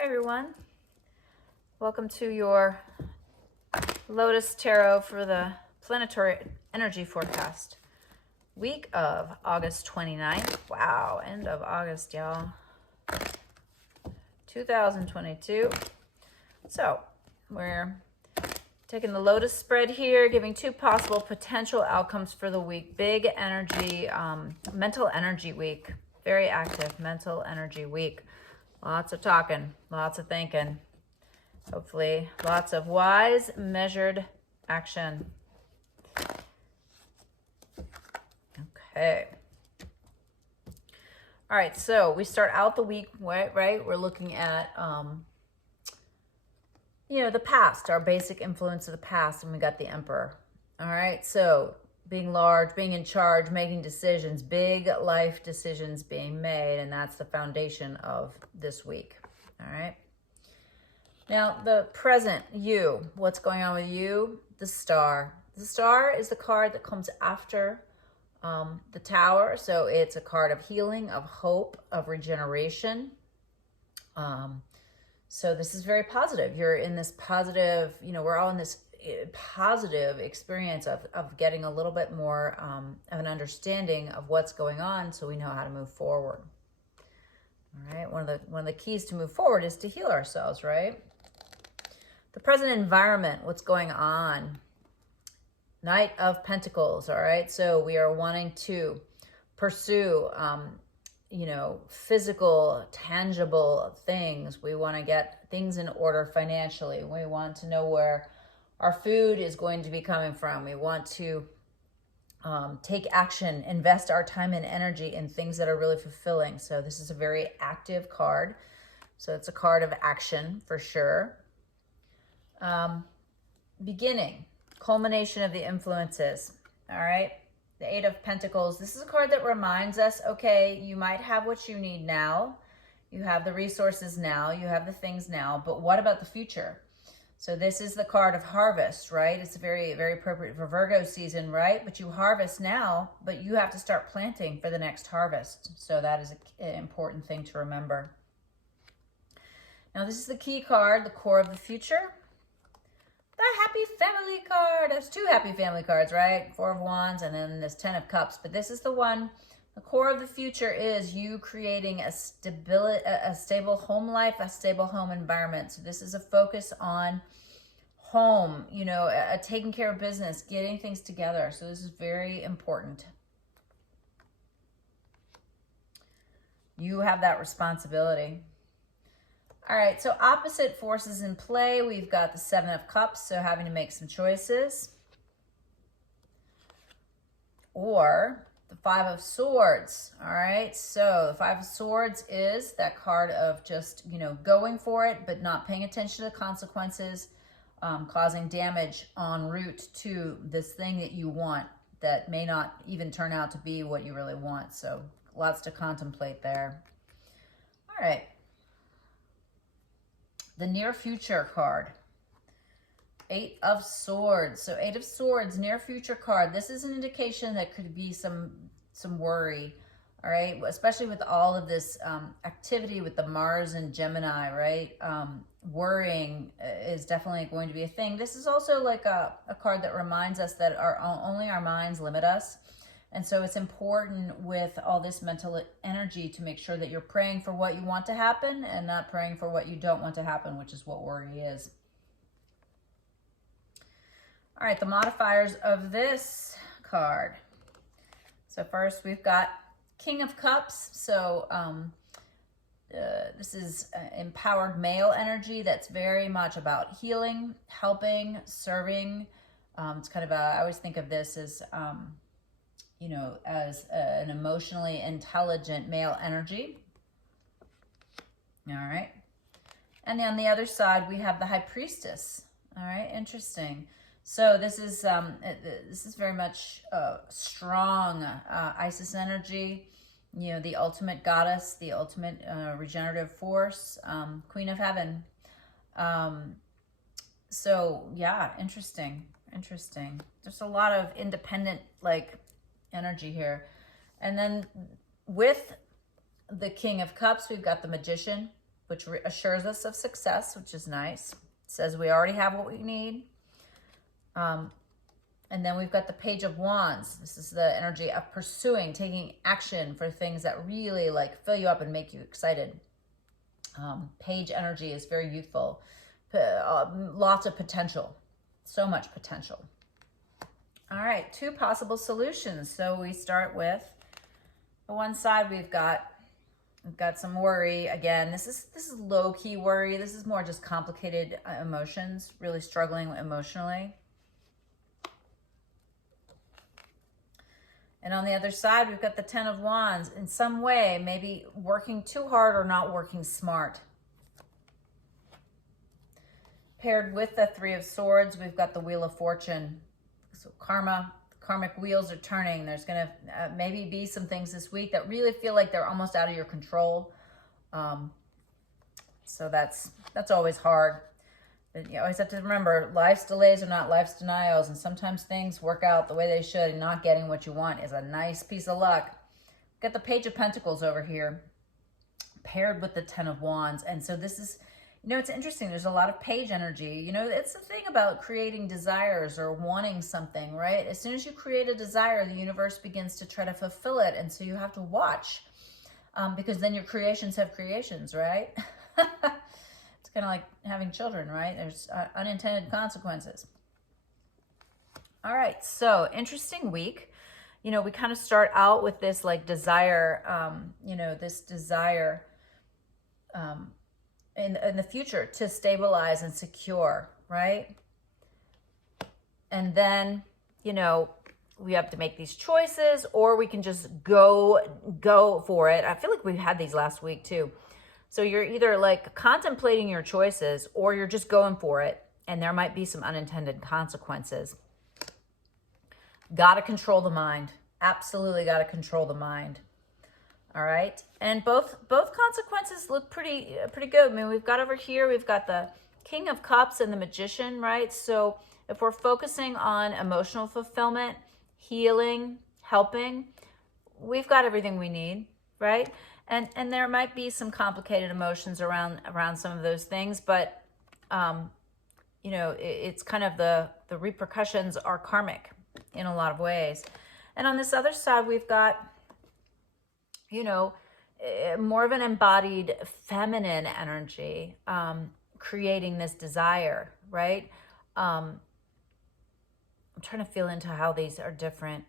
Hi everyone, welcome to your Lotus Tarot for the Planetary Energy Forecast. Week of August 29th. Wow, end of August, y'all. 2022. So, we're taking the Lotus spread here, giving two possible potential outcomes for the week. Big energy, mental energy week. Very active mental energy week. Lots of talking, lots of thinking. Hopefully, lots of wise, measured action. Okay. All right, so we start out the week, right? We're looking at, the past, our basic influence of the past, and we got the Emperor. All right, so being large, being in charge, making decisions, big life decisions being made, and that's the foundation of this week. All right. Now, the present, you, what's going on with you? The Star. The Star is the card that comes after the Tower. So it's a card of healing, of hope, of regeneration. So this is very positive. You're in this positive, we're all in this positive experience of getting a little bit more of an understanding of what's going on so we know how to move forward. All right, one of the keys to move forward is to heal ourselves, right? The present environment, what's going on? Knight of Pentacles, all right? So we are wanting to pursue, physical, tangible things. We want to get things in order financially. We want to know where our food is going to be coming from. We want to take action, invest our time and energy in things that are really fulfilling. So this is a very active card. So it's a card of action for sure. Beginning, culmination of the influences. All right. The Eight of Pentacles. This is a card that reminds us, okay, you might have what you need now. You have the resources now. You have the things now. But what about the future? So this is the card of harvest, right? It's very, very appropriate for Virgo season, right? But you harvest now, but you have to start planting for the next harvest. So that is an important thing to remember. Now, this is the key card, the core of the future. The Happy Family card. There's two Happy Family cards, right? Four of Wands and then this 10 of Cups. But this is the one, the core of the future is you creating a stable home life, a stable home environment. So this is a focus on home, taking care of business, getting things together. So this is very important. You have that responsibility. All right, so opposite forces in play. We've got the Seven of Cups, so having to make some choices. Or the Five of Swords, all right? So the Five of Swords is that card of just, going for it, but not paying attention to the consequences, causing damage en route to this thing that you want that may not even turn out to be what you really want. So lots to contemplate there. All right. The near future card, Eight of Swords. So Eight of Swords, near future card. This is an indication that could be some worry, all right? Especially with all of this activity with the Mars and Gemini, right? Worrying is definitely going to be a thing. This is also like a card that reminds us that only our minds limit us. And so it's important with all this mental energy to make sure that you're praying for what you want to happen and not praying for what you don't want to happen, which is what worry is. All right, the modifiers of this card. So first we've got King of Cups. So this is empowered male energy that's very much about healing, helping, serving. It's kind of I always think of this as... as an emotionally intelligent male energy. All right. And then on the other side, we have the High Priestess. All right, interesting. So this is very much strong Isis energy, the ultimate goddess, the ultimate regenerative force, Queen of Heaven. So yeah, interesting. There's a lot of independent, energy here. And then with the King of Cups, we've got the Magician. which assures us of success, which is nice. It says we already have what we need. And then we've got the Page of Wands. This is the energy of pursuing, taking action for things that really like fill you up and make you excited. Page energy is very youthful. Lots of potential. So much potential. All right, 2 possible solutions. So we start with the one side we've got some worry. Again, this is low-key worry. This is more just complicated emotions, really struggling emotionally. And on the other side, we've got the 10 of Wands. In some way, maybe working too hard or not working smart. Paired with the 3 of Swords, we've got the Wheel of Fortune. So karmic wheels are turning. There's going to maybe be some things this week that really feel like they're almost out of your control. So that's always hard. You always have to remember, life's delays are not life's denials, and sometimes things work out the way they should, and not getting what you want is a nice piece of luck. Got the Page of Pentacles over here, paired with the 10 of Wands. And so this is, you know, it's interesting. There's a lot of page energy. You know, it's the thing about creating desires or wanting something, right? As soon as you create a desire, the universe begins to try to fulfill it. And so you have to watch, because then your creations have creations, right? It's kind of like having children, right? There's unintended consequences. All right, so interesting week. You know, we kind of start out with this like desire, you know, this desire in the future to stabilize and secure, right? And then, you know, we have to make these choices, or we can just go for it. I feel like we had these last week too. So you're either like contemplating your choices, or you're just going for it, and there might be some unintended consequences. Got to control the mind. Absolutely got to control the mind. All right. And both consequences look pretty good. I mean, we've got over here, we've got the King of Cups and the Magician, right? So if we're focusing on emotional fulfillment, healing, helping, we've got everything we need, right? And there might be some complicated emotions around some of those things, but you know, it's kind of the repercussions are karmic in a lot of ways. And on this other side, we've got, you know, more of an embodied feminine energy, creating this desire, right? I'm trying to feel into how these are different.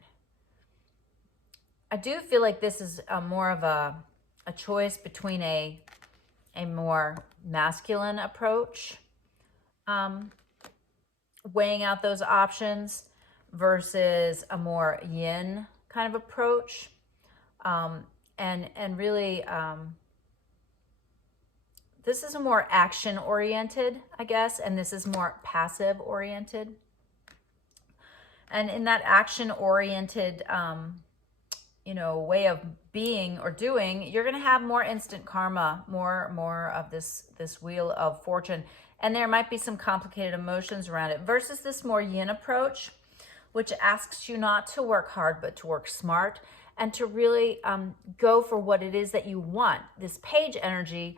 I do feel like this is more of a choice between a more masculine approach, weighing out those options, versus a more yin kind of approach. And really, this is a more action-oriented, I guess, and this is more passive-oriented. And in that action-oriented, you know, way of being or doing, you're going to have more instant karma, more of this Wheel of Fortune. And there might be some complicated emotions around it, versus this more yin approach, which asks you not to work hard, but to work smart, and to really go for what it is that you want. This page energy,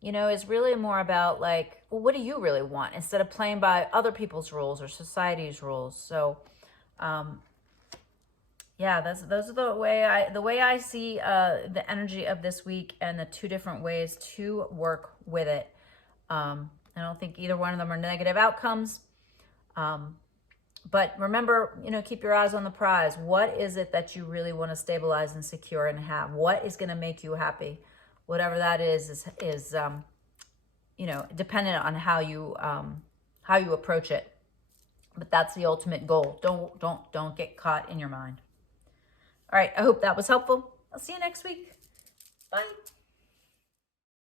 you know, is really more about like, well, what do you really want, instead of playing by other people's rules or society's rules. So, yeah, those are the way I see the energy of this week, and the 2 different ways to work with it. I don't think either one of them are negative outcomes. But remember, you know, keep your eyes on the prize. What is it that you really want to stabilize and secure and have? What is going to make you happy? Whatever that is you know, dependent on how you approach it. But that's the ultimate goal. Don't get caught in your mind. All right, I hope that was helpful. I'll see you next week. Bye.